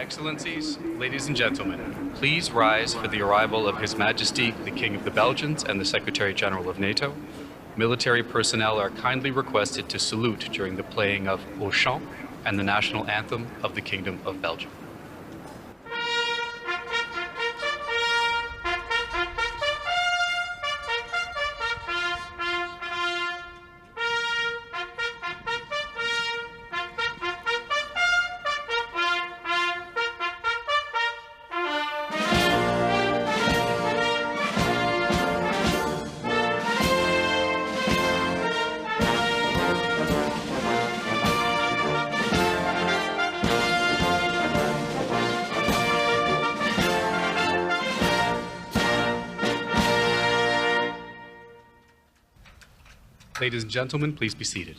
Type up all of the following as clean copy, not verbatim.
Excellencies, ladies and gentlemen, please rise for the arrival of His Majesty, the King of the Belgians and the Secretary General of NATO. Military personnel are kindly requested to salute during the playing of Au Chant and the national anthem of the Kingdom of Belgium. Ladies and gentlemen, please be seated.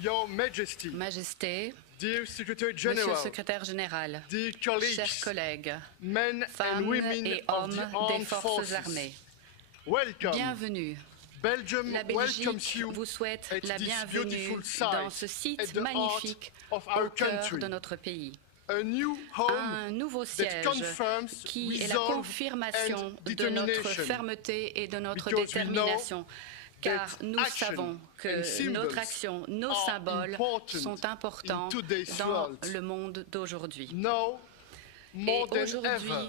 Your Majesty, dear Secretary General, dear colleagues, men and women of the armed forces, welcome. Belgium welcomes you at this beautiful site at the heart of our country. A new home that confirms resolve and determination, because we know that action and symbols are important in today's world. Now, more than ever,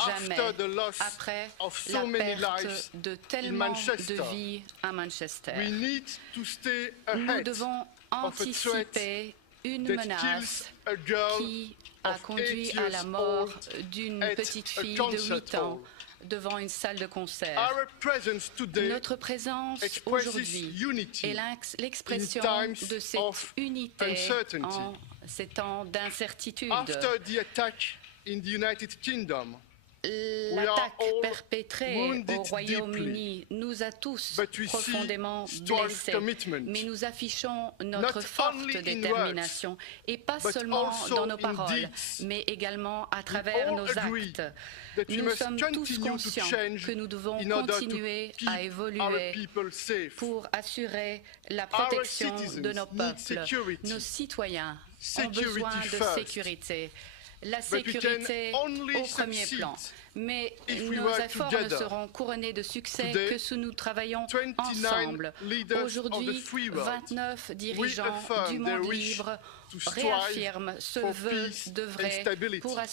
after the loss of so many lives in Manchester, we need to stay ahead of a threat that kills a girl of 8 years old at a concert hall. Our presence today expresses unity in times of uncertainty. After the attack in the United Kingdom, We are all wounded deeply, but we see strong commitment, not only in words, but also in deeds. We all agree that we must continue to change in order to keep our people safe. Our citizens need security, security first. But we can only succeed if we work together. Today, 29 leaders of the free world reaffirm their wish to strive for peace and stability.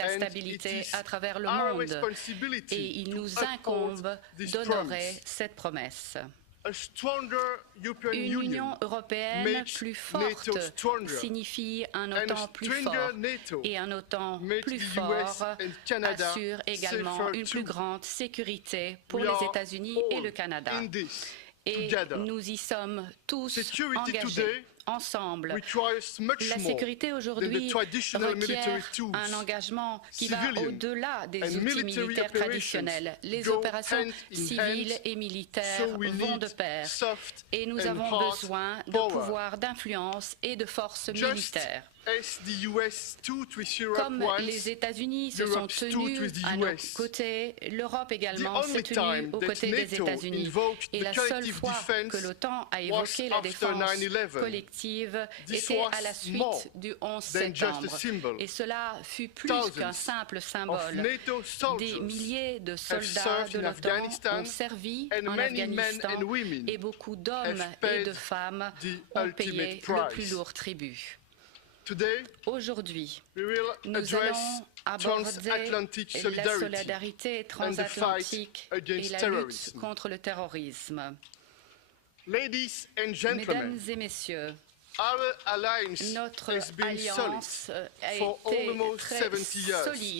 And it is our responsibility to uphold this promise. A stronger European Union makes NATO stronger, and a stronger NATO makes the US and Canada safer too. We are all in this together. Security today requires much more than the traditional military tools. Civilian and military operations go hand in hand, so we need soft and hard power. Just as the US stood with Europe once, Europe stood with the US. The only time that NATO invoked the collective defense was after 9/11. This was more than just a symbol. Thousands of NATO soldiers have served in Afghanistan, and many men and women have paid the ultimate price. Today, we will address transatlantic solidarity and the fight against terrorism. Ladies and gentlemen, our alliance has been solid for almost 70 years,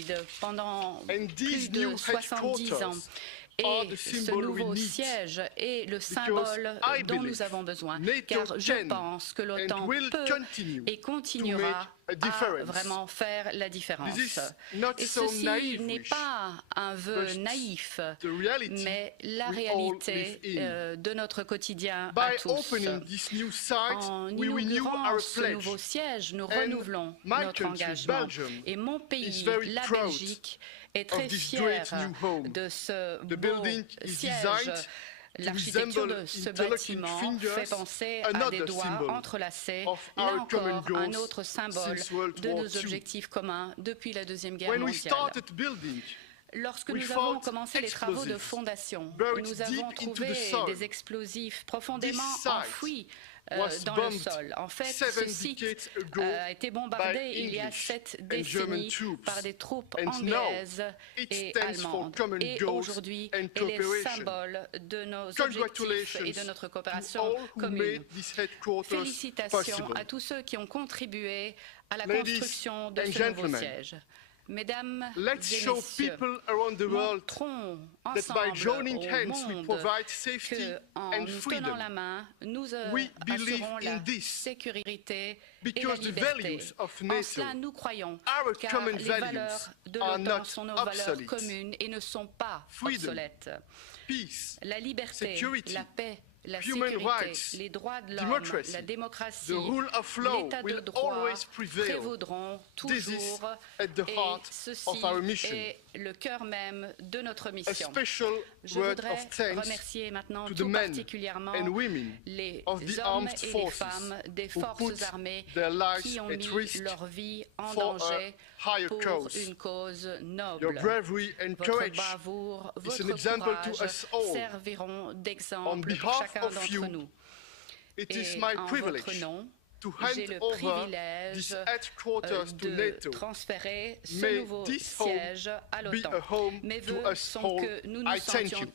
and these new headquarters are the symbol we need, because I believe NATO can and will continue to make a difference. This is not some naive wish, but the reality we all live in. By opening this new site, we renew our pledge, and my country, Belgium, is very proud of this great new home. The building is designed to resemble interlocking fingers, another symbol of our common goals since World War II. When we started building, we found explosives buried deep into the soil. This site was bombed 7 decades ago by English and German troops, and now it stands for common goals and cooperation. Congratulations to all who made these headquarters possible. Ladies and gentlemen, let's show people around the world that by joining hands we provide safety and freedom. We believe in this because the values of NATO, our common values, are not obsolete. Freedom, peace, security, human rights, democracy, the rule of law will always prevail. This is at the heart of our mission. A special word of thanks to the men and women of the armed forces who put their lives at risk for a higher cause. Your bravery and courage is an example to us all. On behalf of you, it is my privilege to hand over these headquarters to NATO. May this home be a home to us all. I thank you.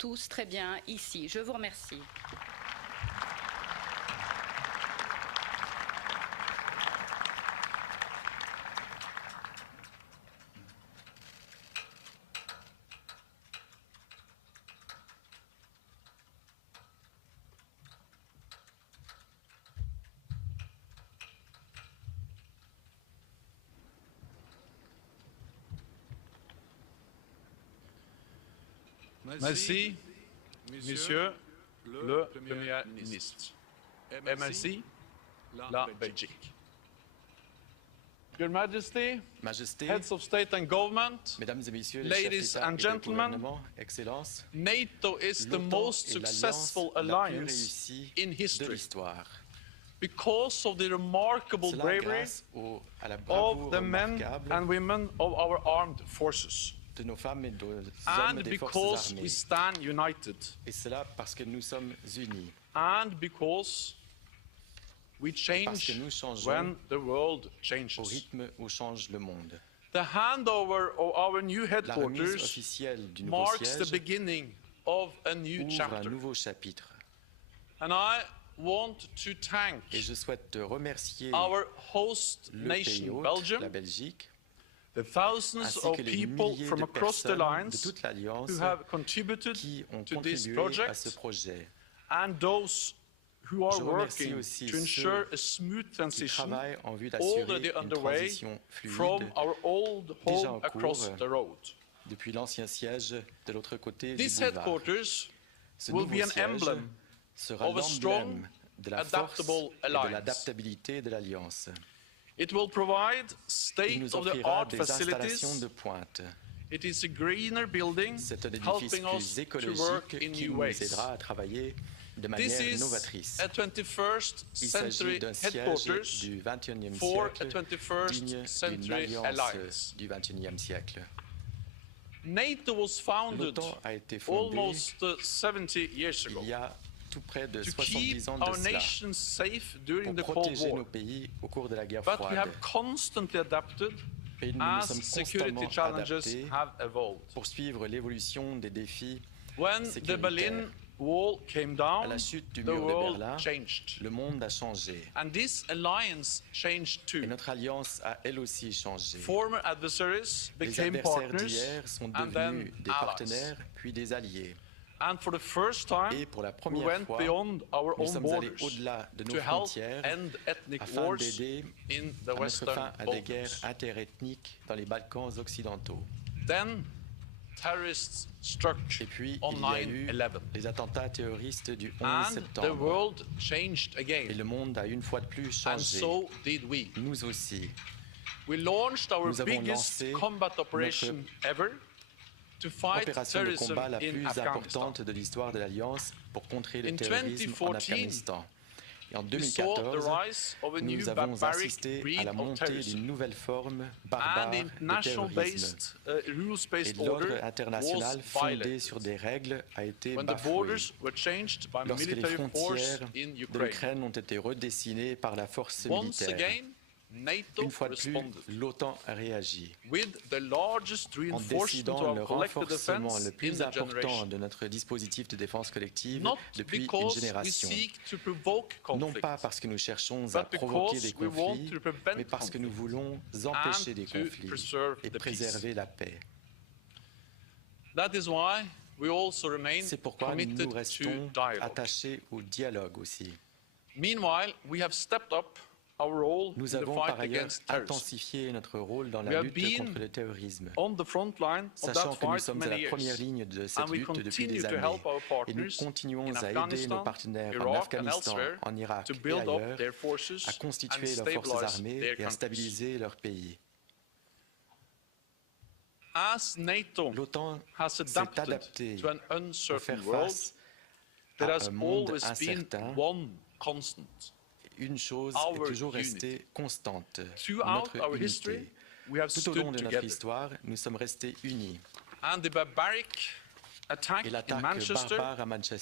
Merci, Monsieur le Premier ministre. Et merci, la Belgique. Your Majesty, heads of state and government, ladies and gentlemen, NATO is the most successful alliance in history because of the remarkable bravery of the men and women of our armed forces, and because we stand united, and because we change when the world changes. The handover of our new headquarters marks the beginning of a new chapter. And I want to thank our host nation, Belgium, the thousands of people from across the alliance who have contributed to this project, and those who are working to ensure a smooth transition already underway from our old home across the road. This headquarters will be an emblem of a strong, adaptable alliance. It will provide state-of-the-art facilities. It is a greener building, helping us to work in new ways. This is a 21st century headquarters for a 21st century alliance. NATO was founded almost 70 years ago to keep our nation safe during the Cold War. But we have constantly adapted as security challenges have evolved. When the Berlin Wall came down, the world changed. And this alliance changed too. Former adversaries became partners and then allies. And for the first time, we went beyond our own borders to help end ethnic wars in the Western Balkans. Then terrorists struck on 9/11. And the world changed again. And so did we. We launched our biggest combat operation ever to fight terrorism in Afghanistan. In 2014, we saw the rise of a new barbaric breed of terrorism, and the international-based, rules-based order was violated when the borders were changed by military force in Ukraine. Once again, NATO responded with the largest reinforcement of our collective defense in a generation. Not because we seek to provoke conflict, but because we want to prevent conflict and to preserve the peace. That is why we also remain committed to dialogue. Meanwhile, we have stepped up our role in the fight against terrorism. We have been on the front line of that fight for many years, and we continue to help our partners in Afghanistan, Iraq, and elsewhere to build up their forces and stabilize their countries. As NATO has adapted to an uncertain world, there has always been one constant: our unity. Throughout our history, we have stood together. And the barbaric attack in Manchester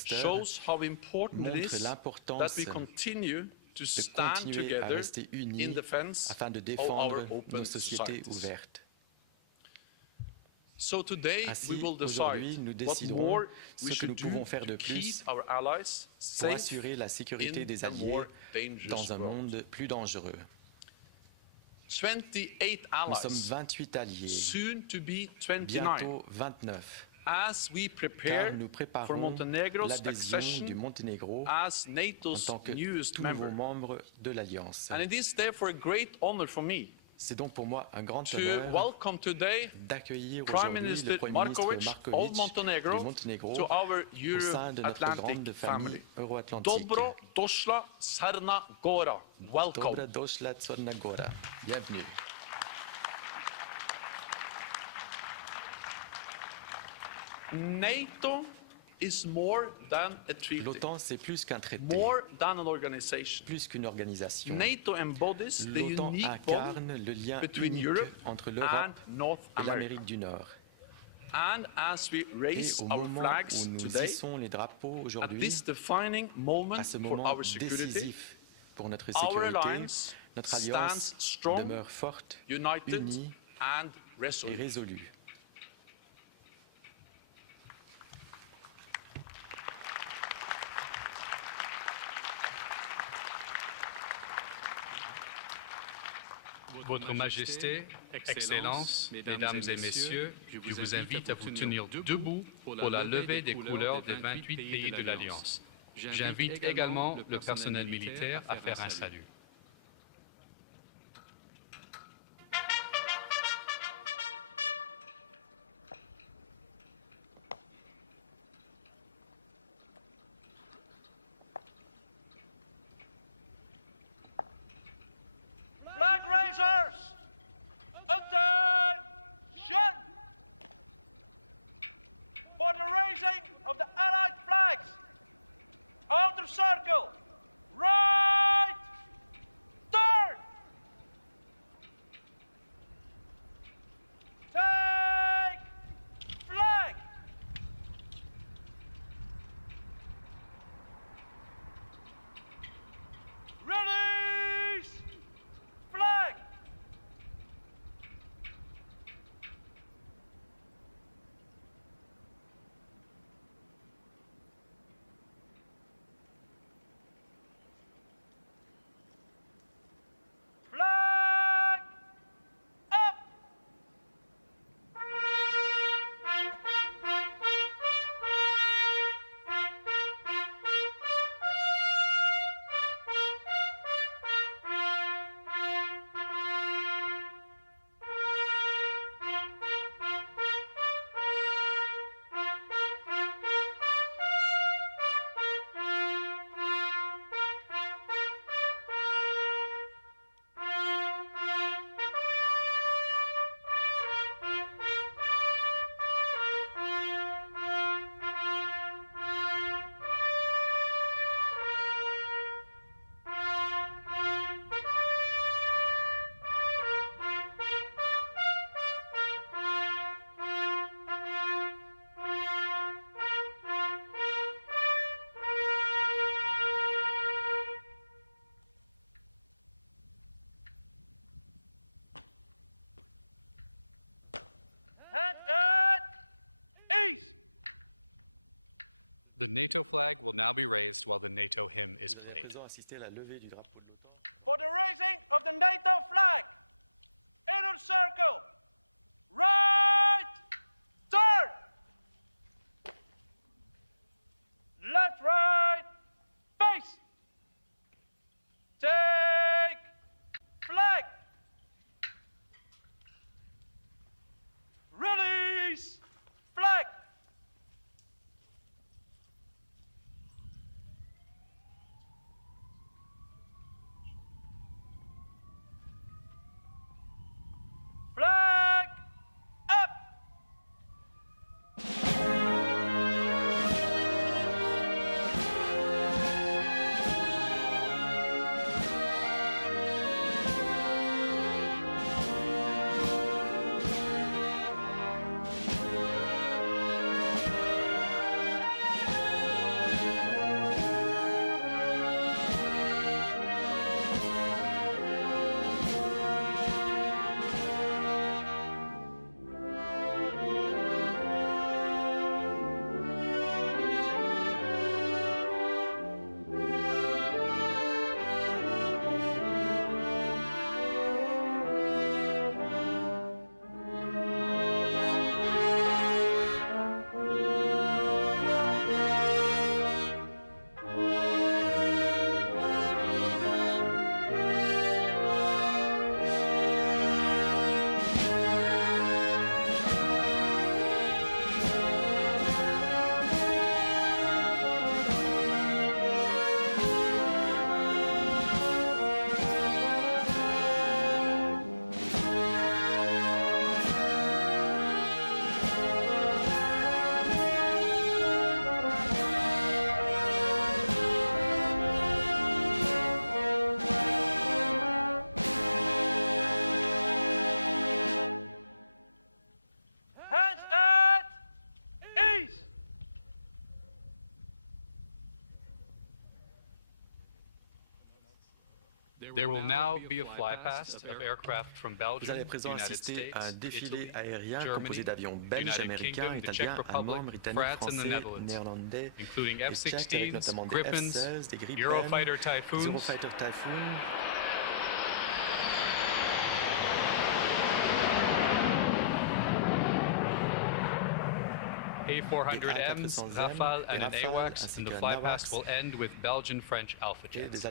shows how important it is that we continue to stand together in defense of our open societies. So today we will decide what more we should do to keep our allies safe in a more dangerous world. 28 allies, soon to be 29, as we prepare for Montenegro's accession as NATO's newest member. And it is therefore a great honor for me to welcome today Prime Minister Markovic of Montenegro to our Euro-Atlantic family. Dobro došla, Crna Gora. Welcome. NATO is more than a treaty, more than an organization. NATO embodies the unique bond between Europe and North America. And as we raise our flags today, at this defining moment for our security, our alliance stands strong, united, and resolute. Votre Majesté, Excellences, Mesdames et Messieurs, je vous invite à vous tenir debout pour la levée des couleurs des 28 pays de l'Alliance. J'invite également le personnel militaire à faire un salut. Flag raisers! Attention! For the raising of the Allied flags, outer circle, right, turn! Take flag! Release flag! Flag up! Hand at ease! The NATO flag will now be raised while the NATO hymn is played. For the raising of the NATO flag, inner circle, right, turn! Left, right, face! Take flag! Release flag! Flag up! There will now be a flypast of aircraft from Belgium, the United States, Italy, Germany, the United Kingdom, the Czech Republic, France, and the Netherlands, including F-16s, Gripens, Eurofighter Typhoons, A400Ms, Rafale, and an AWACS, and the flypast will end with Belgian-French Alpha jets.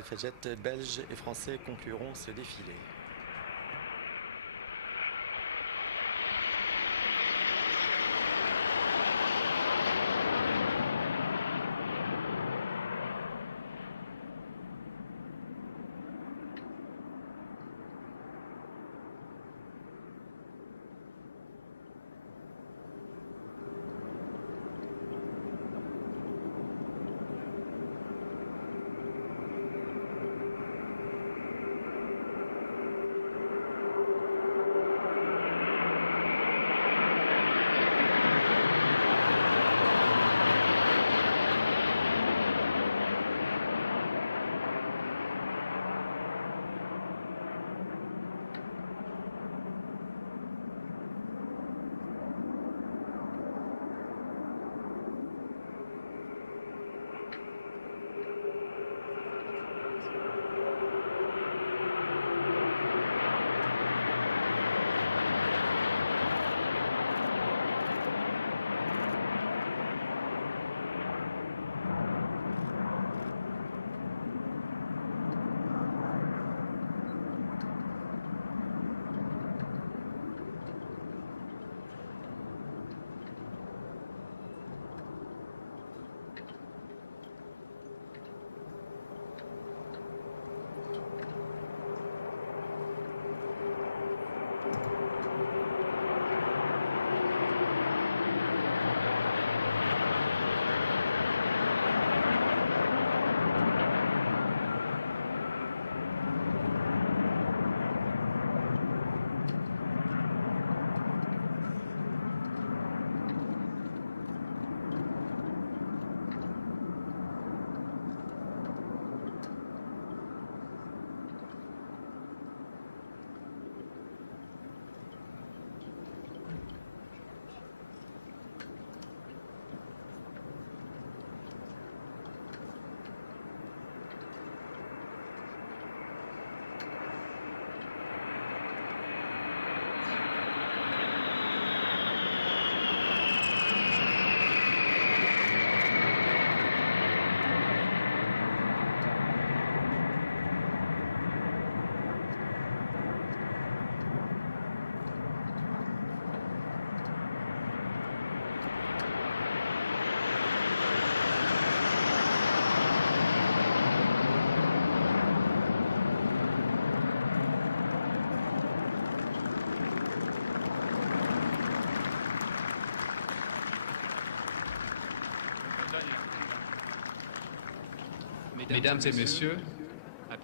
Mesdames et messieurs,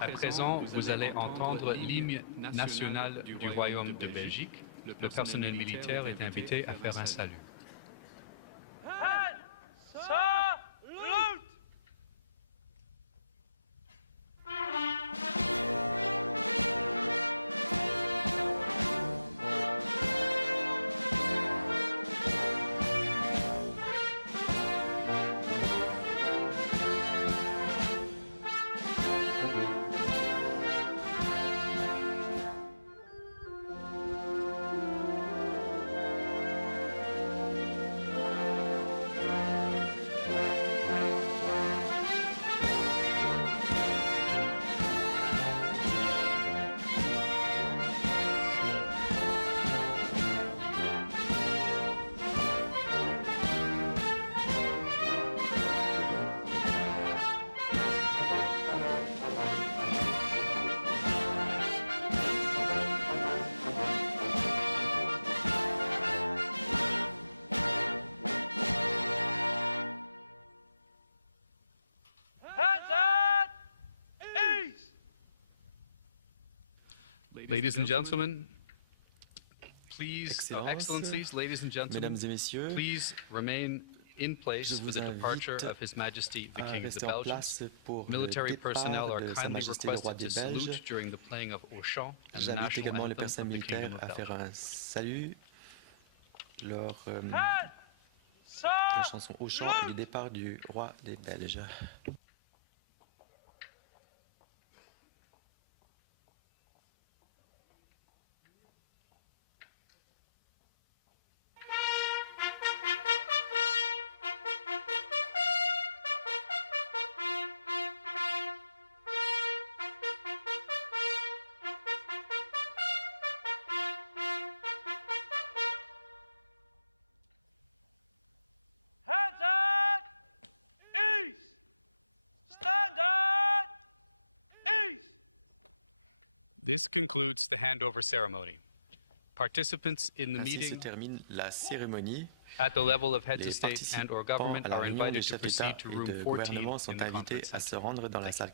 à présent, vous allez entendre l'hymne national du Royaume de Belgique. Le personnel militaire est invité à faire un salut. And salute! Ladies and gentlemen, please, Excellencies, ladies and gentlemen, please remain in place for the departure of His Majesty the King of the Belgians. Military personnel are kindly requested to salute during the playing of Au Chant and the national anthem of the Kingdom of Belgium. Hand salute. Hands at ease. Stand at ease. This concludes the handover ceremony. Participants in the meeting at the level of heads of state and/or government are invited to proceed to room 14 in the conference center. Thank you.